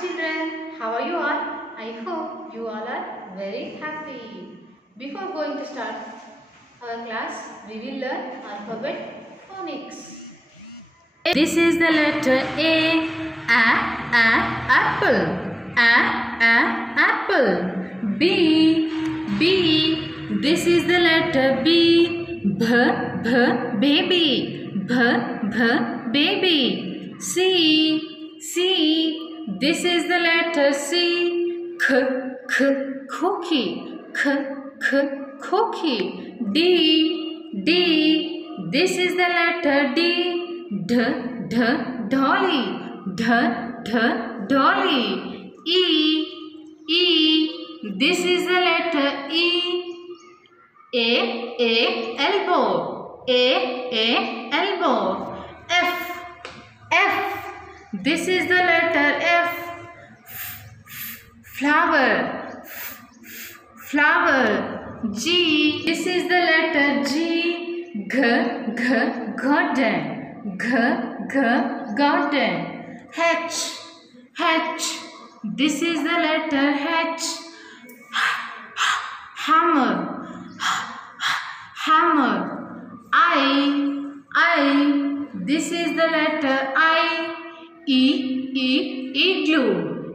children, how are you all? I hope you all are very happy. Before going to start our class, we will learn alphabet phonics. This is the letter A, apple, apple. B, this is the letter B, baby, baby. C, this is the letter C, cookie, cookie. D, this is the letter D, dolly, dolly. E, this is the letter E, elbow, elbow. F, this is the letter F, flower. G, this is the letter G, garden, garden. H, this is the letter H, hammer. I, this is the letter I, igloo,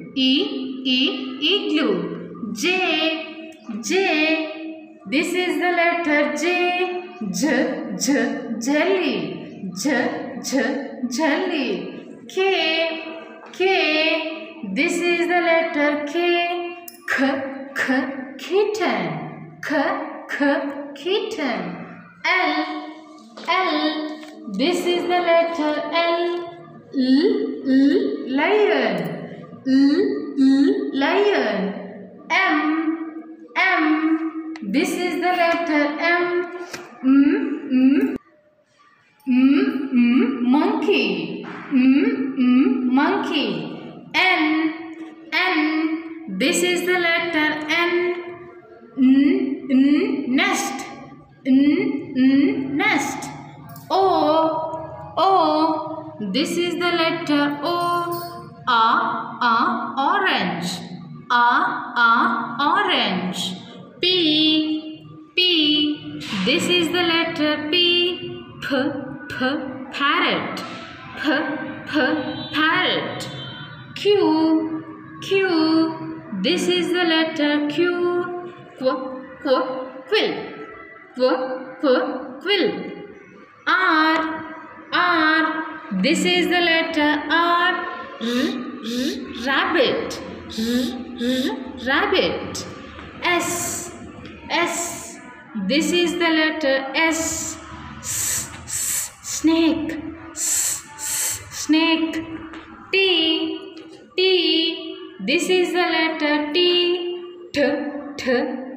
igloo. J, this is the letter J, jelly, jelly. K, this is the letter K, kitten, kitten. L, this is the letter L, lion, lion. M, this is the letter M, monkey, monkey. N, this is the letter N, nest, nest. O, this is the letter O, orange, orange. P, this is the letter P, parrot, parrot. Q, this is the letter Q, quill. R, this is the letter R, rabbit, rabbit. S, this is the letter S, snake, snake. T, this is the letter T,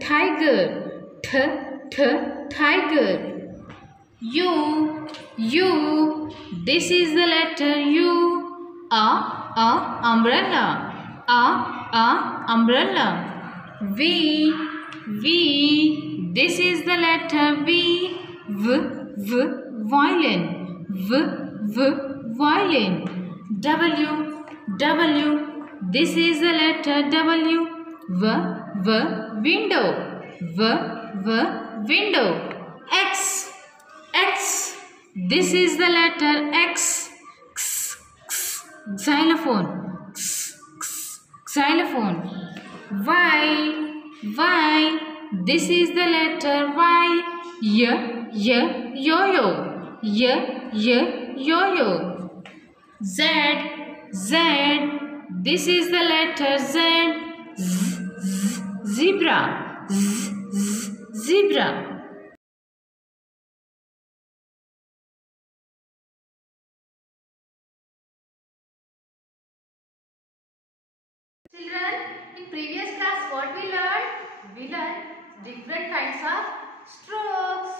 tiger, tiger. U, this is the letter U, umbrella, umbrella. V, this is the letter V, violin, violin. W, this is the letter W, window, window. X, this is the letter X, xylophone, xylophone. Y, this is the letter Y, yo-yo, yo-yo. Z, this is the letter Z, zebra, zebra. Children, in previous class what we learned? We learned different kinds of strokes.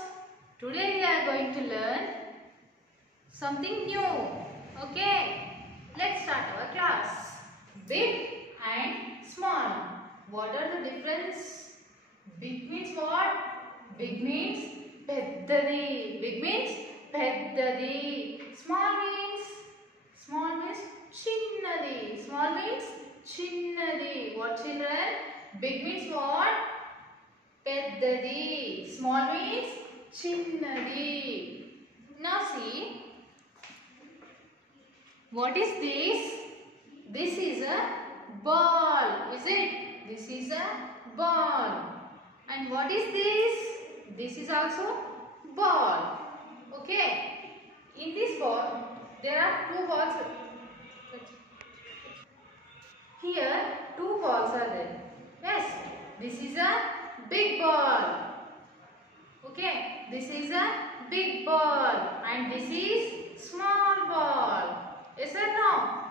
Today we are going to learn something new. Okay, let's start our class. Big and small. What are the difference? Big means what? Big means peddadi. Big means peddadi. Small means chinnadi. Small means Chinnadi. What children? Big means what? Peddadi. Small means chinnadi. Now see. What is this? This is a ball. Is it? This is a ball. And what is this? This is also ball. Okay. In this ball, there are two balls. Here, two balls are there. Yes. This is a big ball. Okay. This is a big ball. And this is small ball. Yes or no?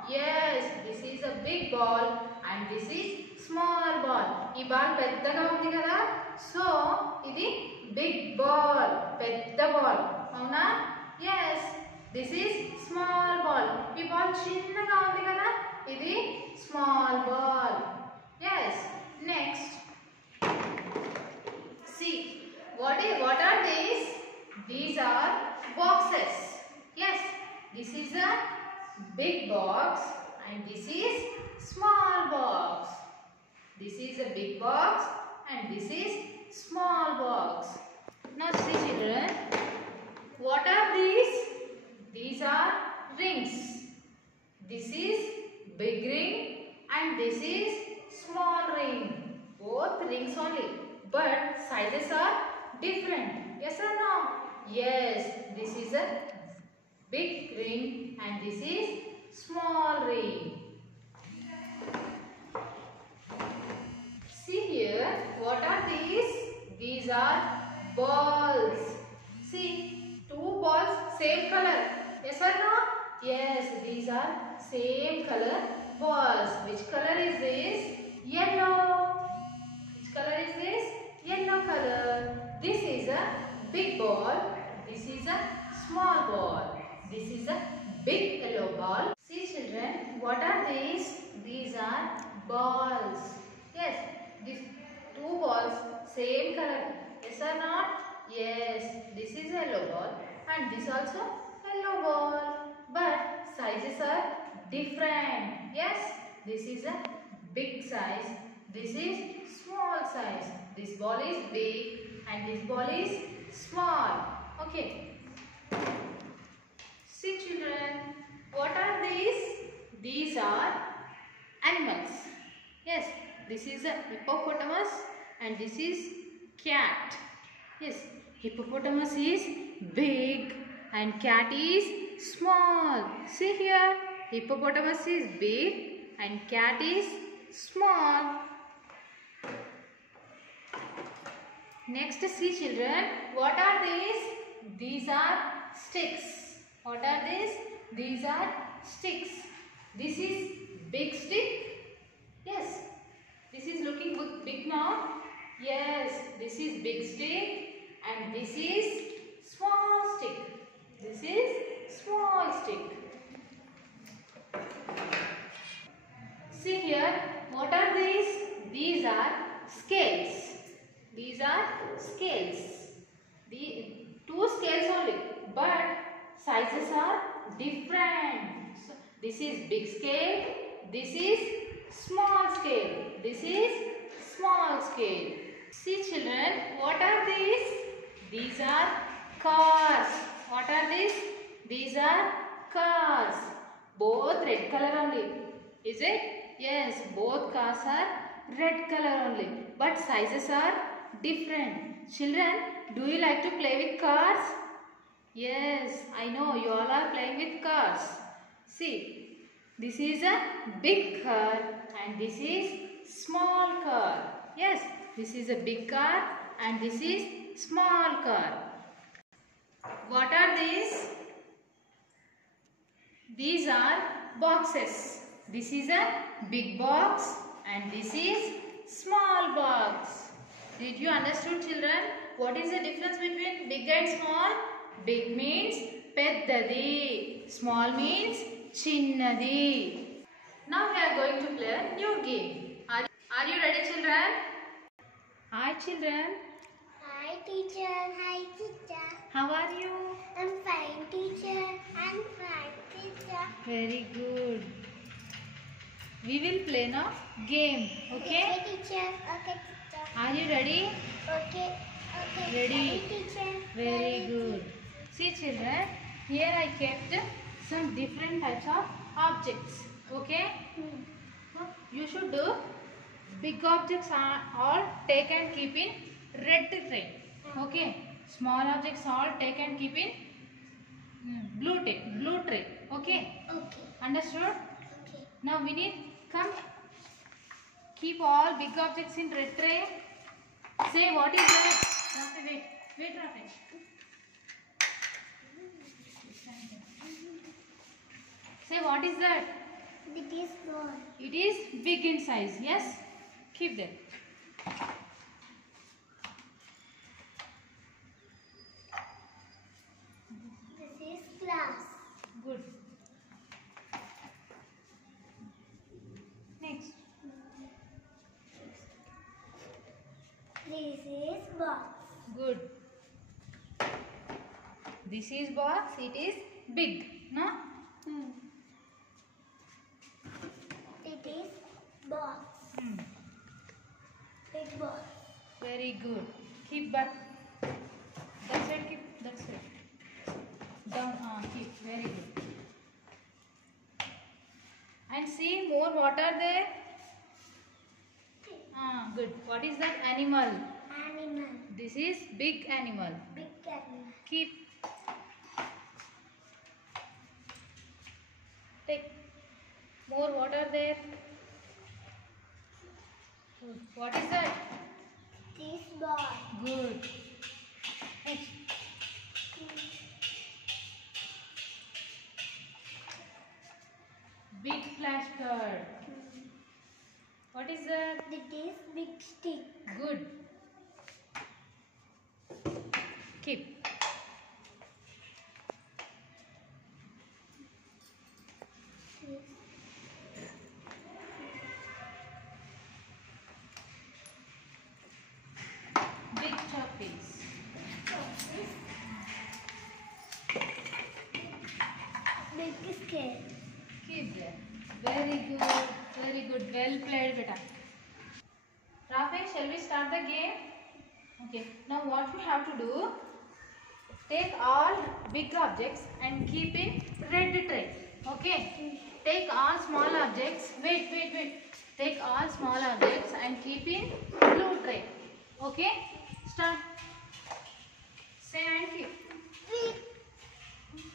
Yes. This is a big ball. And this is small ball. Ee ball peddaga undi kada. So, idi big ball. Pedda ball. Avuna? Yes. This is small ball. Ee ball chinnaga undi kada. Idi small ball. Yes. Next. See. What are these? These are boxes. Yes. This is a big box and this is small box. This is a big box and this is small box. Now see children, what are these? These are rings. This is big ring and this is small ring. Both rings only, but sizes are different. Yes or no? Yes, this is a big ring and this is small ring. See here, what are these? These are balls. See, two balls, same color. Yes or no? Yes, these are same color balls. Which color is this? Yellow. Which color is this? Yellow color. This is a big ball. This is a small ball. This is a big yellow ball. See children, what are these? These are balls. Yes, these two balls, same color. Yes or not? Yes, this is yellow ball and this also yellow ball. But sizes are different. Yes, this is a big size. This is small size. This ball is big and this ball is small. Okay. See children, what are these? These are animals. Yes, this is a hippopotamus and this is cat. Yes, hippopotamus is big and cat is small. See here, hippopotamus is big and cat is small. Next, see children, what are these? These are sticks. What are these? These are sticks. This is big stick. Yes. This is looking big now. Yes. This is big stick and this is small stick. This is small stick. See here. What are these? These are scales. These are scales. The two scales only, but sizes are different. So, this is big scale. This is small scale. This is small scale. See children, what are these? These are cars. What are these? These are cars. Both red color only. Is it? Yes, both cars are red color only. But sizes are different. Children, do you like to play with cars? Yes, I know you all are playing with cars. See, this is a big car and this is small car. Yes, this is a big car and this is small car. What are these? These are boxes. This is a big box and this is small box. Did you understand children? What is the difference between big and small? Big means peddadi. Small means chinnadi. Now we are going to play a new game. Are you ready children? Hi children. Hi teacher. Hi teacher. How are you? I'm fine teacher. I'm fine teacher. Very good. We will play now game. Okay? Okay, teacher. Okay, teacher. Are you ready? Okay. Okay. Ready? Teacher. Very good. See children, here I kept some different types of objects. Okay? You should do big objects are all take and keep in red tray. Okay? Small objects all take and keep in blue tray. Okay? Okay. Understood? Okay. Now we need come keep all big objects in red tray. Say what is that? Rafi, wait Rafi. Say what is that? It is ball. It is big in size. Yes? Keep them. This is glass. Good. Next. This is box. Good. This is box. It is big. No? It is box. Big box. Very good. Keep back. That side keep. That side. Down. Keep. Very good. And see more water there. Good. What is that animal? Animal. This is big animal. Big animal. Keep. Take more water there. Good. What is that? This ball. Good. Next. Big flashcard. What is that? It is big stick. Good. Keep. Big chalk piece. Big scale. Keep there. Very good. Very good. Well played, beta. Rafi, shall we start the game? Okay. Now what you have to do? Take all big objects and keep in red tray. Okay. Take all small objects. Wait. Take all small objects and keep in blue tray. Okay. Start. Say and keep.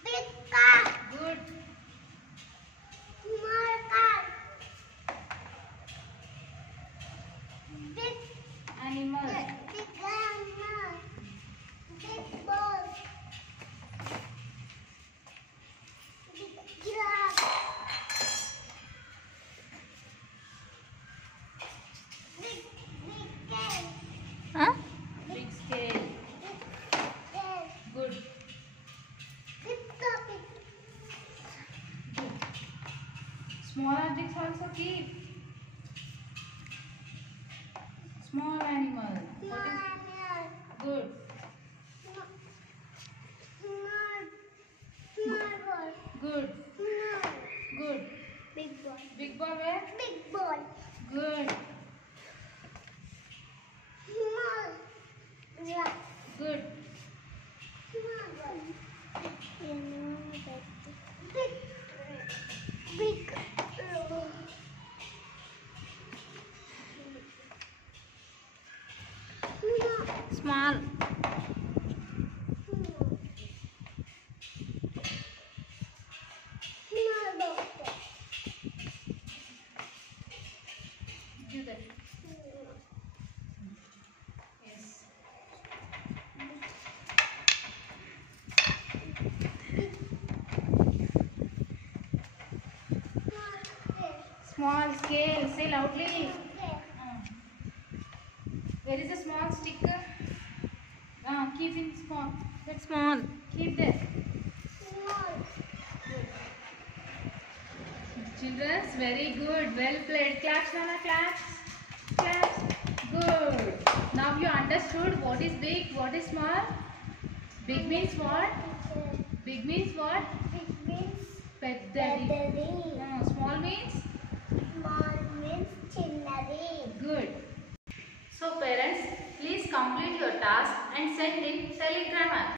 Big car. Good. Small car. Big Animal. animal. Big ball. Big giraffe. Big cat. Huh? Big scale. Big cat. Good. Big topic. Small objects also keep. Small animal. Small What is animal. good? Small ball. Good. Small. Good. Big ball. Big ball where? Big ball. Good. Small. Glass. Good. Small ball. Big. Big. Small. Small ball. Do that. Yes. Small scale. Say loudly. Where is the small sticker? Keep in small. That's small. Keep there. Children, very good. Well played. Claps, Nana, claps. Claps. Good. Now you understood what is big, what is small. Big means what? Big means what? Big means Peddali. peddling. Small means? Small complete your task and send in Telegram app.